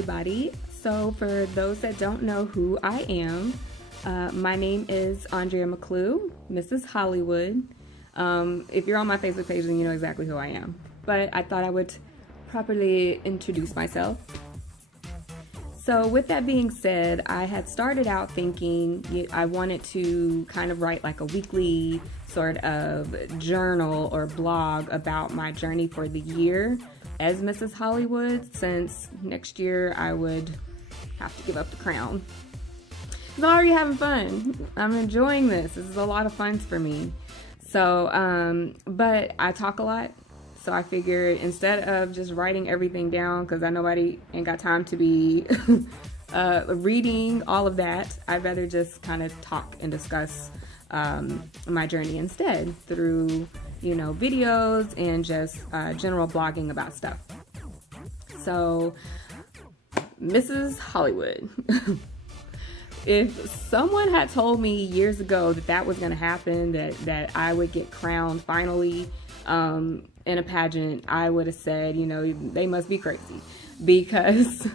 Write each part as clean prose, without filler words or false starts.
everybody. So for those that don't know who I am, my name is Andrea McClue, Mrs. Hollywood. If you're on my Facebook page, then you know exactly who I am. But I thought I would properly introduce myself. So with that being said, I had started out thinking I wanted to kind of write like a weekly sort of journal or blog about my journey for the year as Mrs. Hollywood, since next year I would have to give up the crown. I'm already having fun. I'm enjoying this. This is a lot of fun for me. So, but I talk a lot. So I figured instead of just writing everything down, because I know nobody ain't got time to be reading all of that, I'd rather just kind of talk and discuss my journey instead through, videos and just general blogging about stuff. So, Mrs. Hollywood. If someone had told me years ago that that was going to happen, that I would get crowned finally in a pageant, I would have said, they must be crazy, because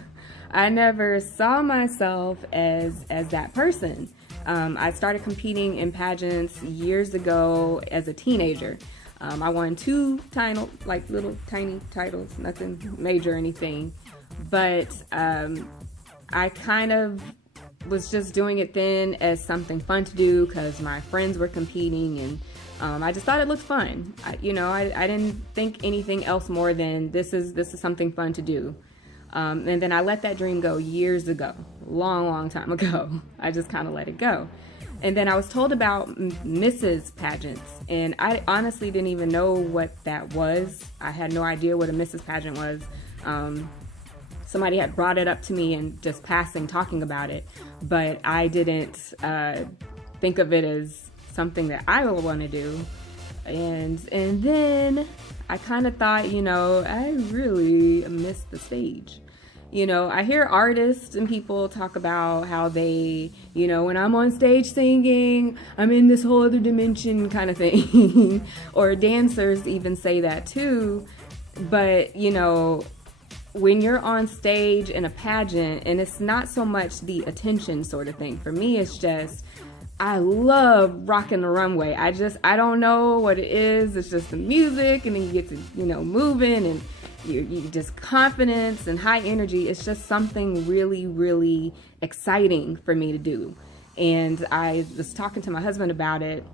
I never saw myself as that person. I started competing in pageants years ago as a teenager. I won 2 little tiny titles, nothing major or anything, but I kind of was just doing it then as something fun to do because my friends were competing, and I just thought it looked fun. I didn't think anything else more than this is something fun to do. And then I let that dream go years ago, long time ago. I just kind of let it go. And then I was told about Mrs. pageants, and I honestly didn't even know what that was. I had no idea what a Mrs. pageant was. Somebody had brought it up to me and just passing, talking about it, but I didn't think of it as something that I would want to do. And then I kind of thought, I really missed the stage. I hear artists and people talk about how they, when I'm on stage singing, I'm in this whole other dimension kind of thing. Or dancers even say that too. But, when you're on stage in a pageant, and it's not so much the attention sort of thing. For me, it's just, I love rocking the runway. I don't know what it is. It's just the music, and then you get to, moving, and you just confidence and high energy. It's just something really, really exciting for me to do. And I was talking to my husband about it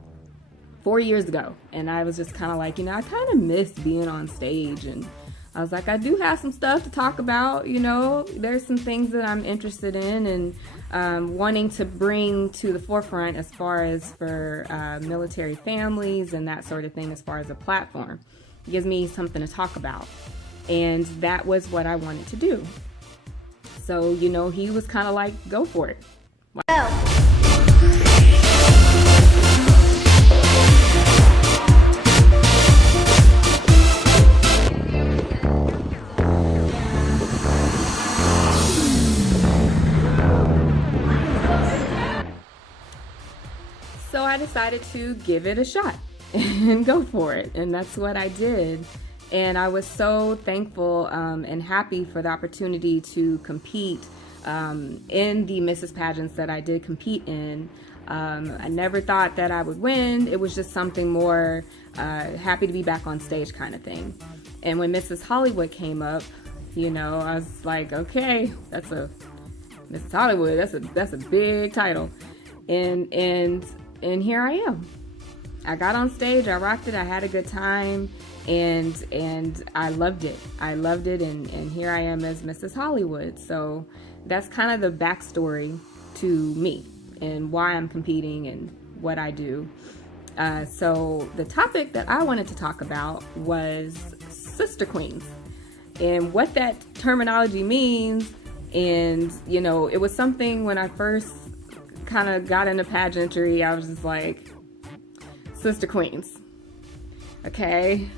4 years ago, and I was just kind of like, I kind of miss being on stage. And I was like, I do have some stuff to talk about, there's some things that I'm interested in and wanting to bring to the forefront as far as for military families and that sort of thing, as far as a platform. It gives me something to talk about. And that was what I wanted to do. So, he was kind of like, go for it. Wow. So I decided to give it a shot and go for it, and that's what I did. And I was so thankful and happy for the opportunity to compete in the Mrs. pageants that I did compete in. I never thought that I would win. It was just something more happy to be back on stage kind of thing. And when Mrs. Hollywood came up, I was like, okay, that's a Mrs. Hollywood. That's a big title, and here I am. I got on stage, I rocked it, I had a good time, and I loved it. And here I am as Mrs. Hollywood. So that's kind of the backstory to me and why I'm competing and what I do. So the topic that I wanted to talk about was sister queens and what that terminology means. And, it was something when I first kind of got into pageantry, I was just like, sister queens, okay.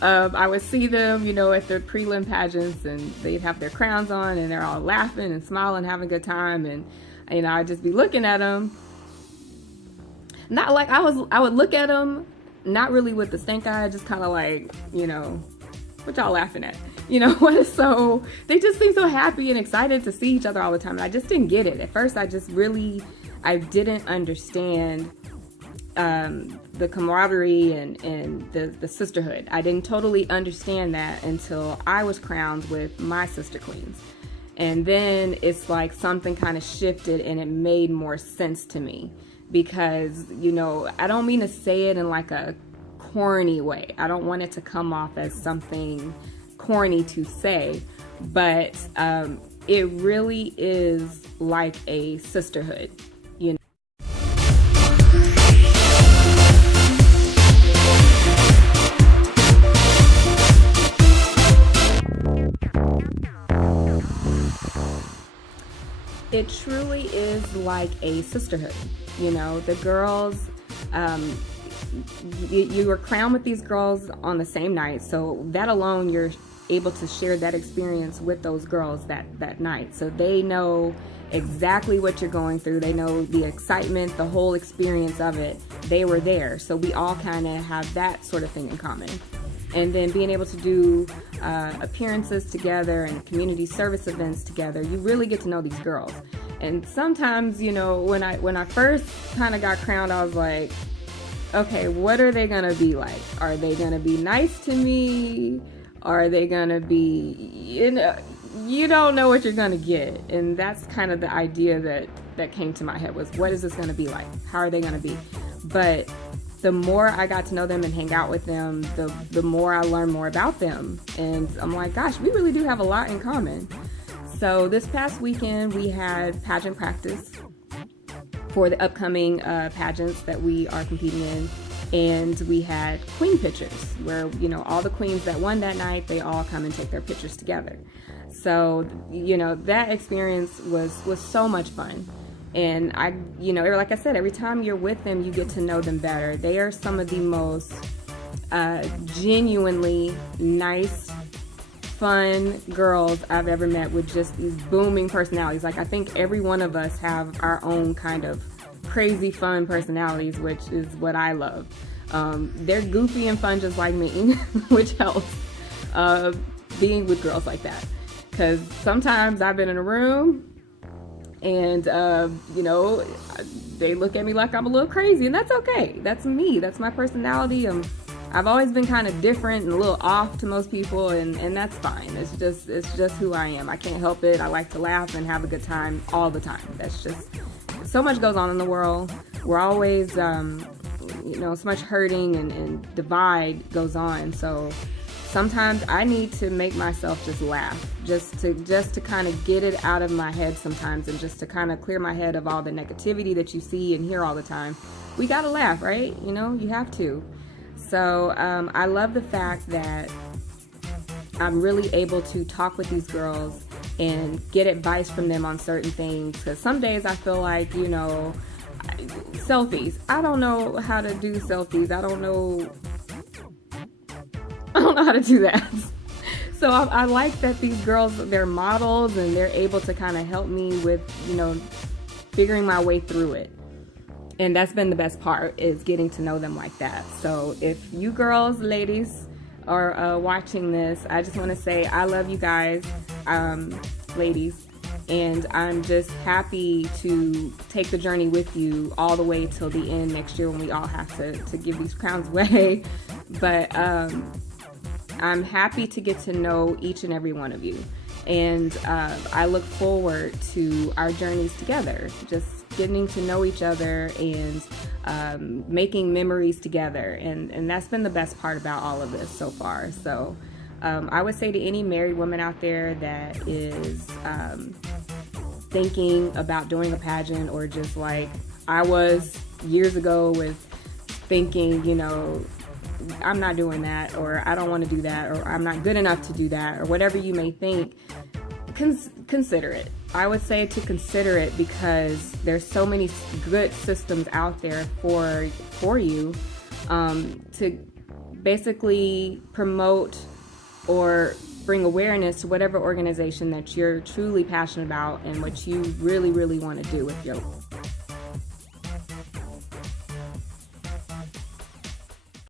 I would see them, at their prelim pageants, and they'd have their crowns on, and they're all laughing and smiling, having a good time, and I'd just be looking at them. Not like I would look at them, not really with the stink eye, just kind of like, what y'all laughing at? So they just seem so happy and excited to see each other all the time. And I just didn't get it. At first, I didn't understand the camaraderie and the sisterhood. I didn't totally understand that until I was crowned with my sister queens. And then it's like something kind of shifted and it made more sense to me because, I don't mean to say it in like a corny way. I don't want it to come off as something corny to say, but it really is like a sisterhood. It truly is like a sisterhood. The girls, you were crowned with these girls on the same night, so that alone you're able to share that experience with those girls that night. So they know exactly what you're going through. They know the excitement, the whole experience of it. They were there. So we all kind of have that sort of thing in common. And then being able to do appearances together and community service events together, you really get to know these girls. And sometimes, when I first kind of got crowned, I was like, okay, what are they gonna be like? Are they gonna be nice to me? Are they gonna be, you don't know what you're gonna get. And that's kind of the idea that came to my head was, what is this gonna be like? How are they gonna be? But the more I got to know them and hang out with them, the more I learned more about them. And I'm like, gosh, we really do have a lot in common. So this past weekend, we had pageant practice for the upcoming pageants that we are competing in. And we had queen pictures where, all the queens that won that night, they all come and take their pictures together. So, that experience was so much fun. And like I said, every time you're with them, you get to know them better. They are some of the most genuinely nice, fun girls I've ever met with just these booming personalities. Like, I think every one of us have our own kind of crazy, fun personalities, which is what I love. They're goofy and fun just like me, which helps being with girls like that. Because sometimes I've been in a room and, they look at me like I'm a little crazy, and that's okay. That's me. That's my personality. I've always been kind of different and a little off to most people, and that's fine. It's just who I am. I can't help it. I like to laugh and have a good time all the time. That's just, so much goes on in the world. We're always, so much hurting and divide goes on. So sometimes I need to make myself just laugh, just to kind of get it out of my head sometimes, and just to kind of clear my head of all the negativity that you see and hear all the time. We gotta laugh, right? You have to. So I love the fact that I'm really able to talk with these girls and get advice from them on certain things. Because some days I feel like, selfies. I don't know how to do selfies. I don't know how to do that. So I like that these girls, they're models and they're able to kind of help me with, figuring my way through it. And that's been the best part, is getting to know them like that. So if you girls, ladies, are watching this, I just want to say I love you guys, ladies. And I'm just happy to take the journey with you all the way till the end next year when we all have to give these crowns away. But I'm happy to get to know each and every one of you. And I look forward to our journeys together, just getting to know each other and making memories together. And that's been the best part about all of this so far. So I would say to any married woman out there that is thinking about doing a pageant, or just like I was years ago with thinking, I'm not doing that, or I don't want to do that, or I'm not good enough to do that, or whatever you may think, consider it. I would say to consider it, because there's so many good systems out there for you to basically promote or bring awareness to whatever organization that you're truly passionate about and what you really, really want to do with